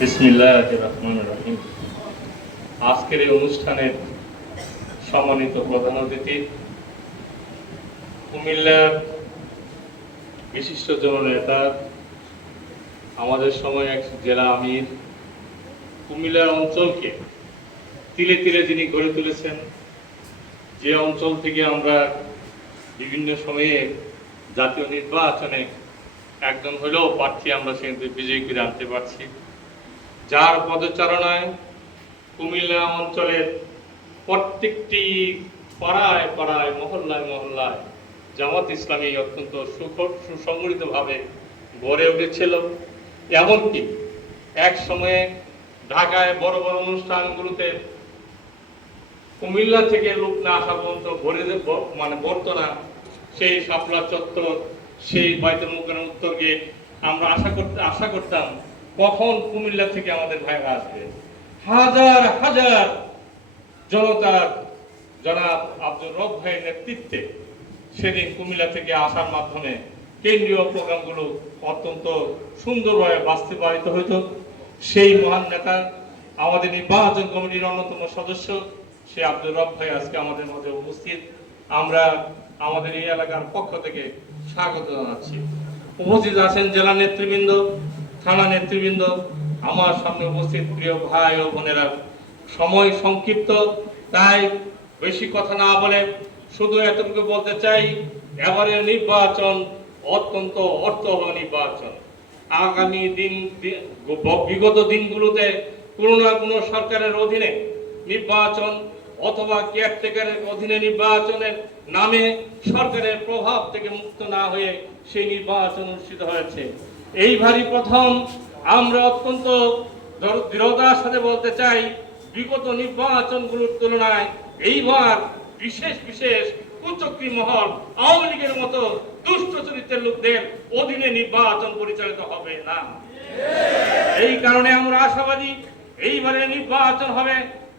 বিসমিল্লাহির রহমানির রহিম। আজকের এই অনুষ্ঠানের সম্মানিত প্রধান অতিথি, কুমিল্লার বিশিষ্ট জননেতা, আমাদের সময় এক জেলা আমির, কুমিল্লা অঞ্চলকে তিলে তিলে যিনি গড়ে তুলেছেন, যে অঞ্চল থেকে আমরা বিভিন্ন সময়ে জাতীয় নির্বাচনে একজন হলেও প্রার্থী আমরা সেখানে বিজয়ী করে আনতে পারছি, যার পদচারণায় কুমিল্লা অঞ্চলের প্রত্যেকটি পাড়ায় পাড়ায় মহল্লায় মহল্লায় জামাত ইসলামী অত্যন্ত সুসংগঠিতভাবে গড়ে উঠেছিল। এমনকি এক সময়ে ঢাকায় বড় বড় অনুষ্ঠানগুলোতে কুমিল্লা থেকে লোক না আসা পর্যন্ত ভরতো না। সেই শাপলা চত্বর, সেই বাইতুল মুকাররমের উত্তর গেট, আমরা আশা করতাম কখন কুমিল্লা থেকে আমাদের ভাইরা আসবে। হাজার হাজার জনতার জনাব আব্দুর রব ভাইয়ের নেতৃত্বে সেদিন কুমিল্লা থেকে আসার মাধ্যমে কেন্দ্রীয় প্রোগ্রামগুলো অত্যন্ত সুন্দরভাবে বাস্তবায়িত হইত। সেই মহান নেতা, আমাদের নির্বাচন কমিটির অন্যতম সদস্য সে আব্দুর রব ভাই আজকে আমাদের মধ্যে উপস্থিত। আমরা আমাদের এই এলাকার পক্ষ থেকে স্বাগত জানাচ্ছি। উপস্থিত আছেন জেলা নেতৃবৃন্দ, থানা নেতৃবৃন্দ, আমার সামনে উপস্থিত প্রিয় ভাই ও বোনেরা। সময় সংক্ষিপ্ত, তাই বেশি কথা না বলে শুধু এতটুকু বলতে চাই, এবারের নির্বাচন অত্যন্ত অর্থবহ নির্বাচন। আগামী বিগত দিনগুলোতে কোনো না কোনো সরকারের অধীনে নির্বাচন অথবা কেয়ারটেকারের অধীনে নির্বাচনের নামে সরকারের প্রভাব থেকে মুক্ত না হয়ে সেই নির্বাচন অনুষ্ঠিত হয়েছে। এইবারই প্রথম আমরা অত্যন্ত দৃঢ়তার সাথে বলতে চাই, বিগত নির্বাচনগুলোর তুলনায় এইবার বিশেষ বিশেষ কুচক্রী মহল, আওয়ামী লীগের মতো দুষ্ট চরিত্রের লোকদের অধীনে নির্বাচন পরিচালিত হবে না। এই কারণে আমরা আশাবাদী, এইবারে নির্বাচন হবে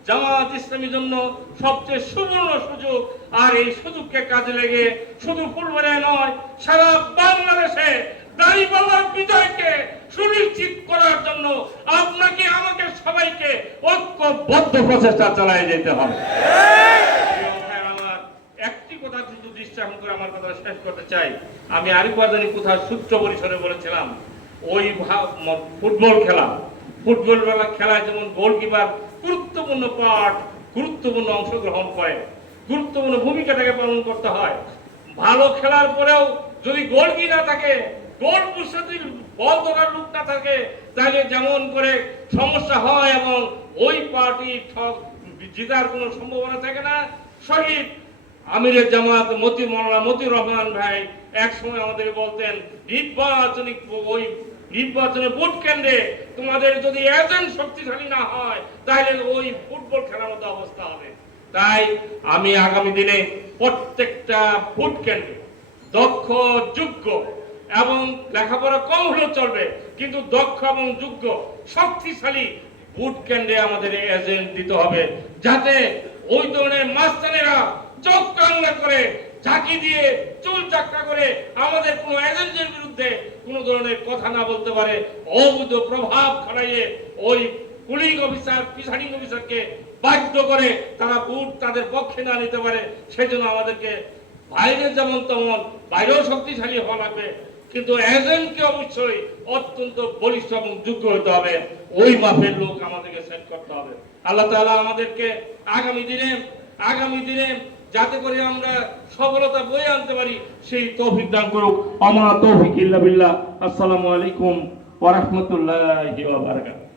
জামাত ইসলামীর জন্য সবচেয়ে সুবর্ণ সুযোগ। আর এই সুযোগকে কাজে লেগে শুধু ফুলবাড়িয়ায় নয়, সারা বাংলাদেশে দাঁড়িপাল্লার বিজয়কে সুনিশ্চিত করার জন্য আপনাকে আমাকে সবাইকে ঐক্যবদ্ধ প্রচেষ্টা চালিয়ে যেতে হবে। আমার একটি কথা শুধু দৃষ্টান্ত করে আমার কথা শেষ করতে চাই। আমি আরেকবার জানি কোথাও সূত্র পরিসরে বলেছিলাম, ওই ফুটবল খেলায় যেমন গোলকিপার গুরুত্বপূর্ণ গুরুত্বপূর্ণ অংশগ্রহণ করে, গুরুত্বপূর্ণ ভূমিকাটাকে পালন করতে হয়। ভালো খেলার পরেও যদি গোলকি না থাকে, গোল পোস্টে বল ধরার লোক না থাকে, তাহলে যেমন করে সমস্যা হয় এবং ওই পার্টি জেতার কোনো সম্ভাবনা থাকে না। শহীদ আমিরের জামাত মৌলানা মতিউর রহমান ভাই এক সময় আমাদের বলতেন, নির্বাচনের ভোট কেন্দ্রে তোমাদের যদি এজেন্ট শক্তিশালী না হয় তাহলে ওই ফুটবল খেলার মতো অবস্থা হবে। তাই আমি আগামী দিনে প্রত্যেকটা ভোট কেন্দ্রে দক্ষ, যোগ্য এবং লেখাপড়া কম হলেও চলবে, কিন্তু দক্ষ এবং যোগ্য শক্তিশালী ভোট কেন্দ্রে আমাদের এজেন্ট দিতে হবে, যাতে ওই ধরনের মাস্তানেরা চোখ কান্না করে ঝাঁকি দিয়ে চুল চাকরা করে আমাদের কোনো এজেন্টের বিরুদ্ধে কোনো ধরনের কথা না বলতে পারে। অবৈধ প্রভাব খাটাইয়ে ওই পুলিং অফিসার, প্রিসাইডিং অফিসারকে বাধ্য করে তারা ভোট তাদের পক্ষে না নিতে পারে। সেজন্য আমাদেরকে বাইরে যেমন তেমন বাইরেও শক্তিশালী হওয়া লাগবে, কিন্তু এজেন্টকে অবশ্যই অত্যন্ত বলিষ্ঠ এবং যোগ্য হতে হবে। ওই মাপের লোক আমাদেরকে সেট করতে হবে। আল্লাহ তাআলা আমাদেরকে আগামী দিনে যাতে করে আমরা সফলতা বয়ে আনতে পারি সেই তৌফিক দান করুক। আমা তৌফিক ইল্লা বিল্লাহ। আসসালামু আলাইকুম ওয়া রাহমাতুল্লাহি ওয়া বারাকাতুহু।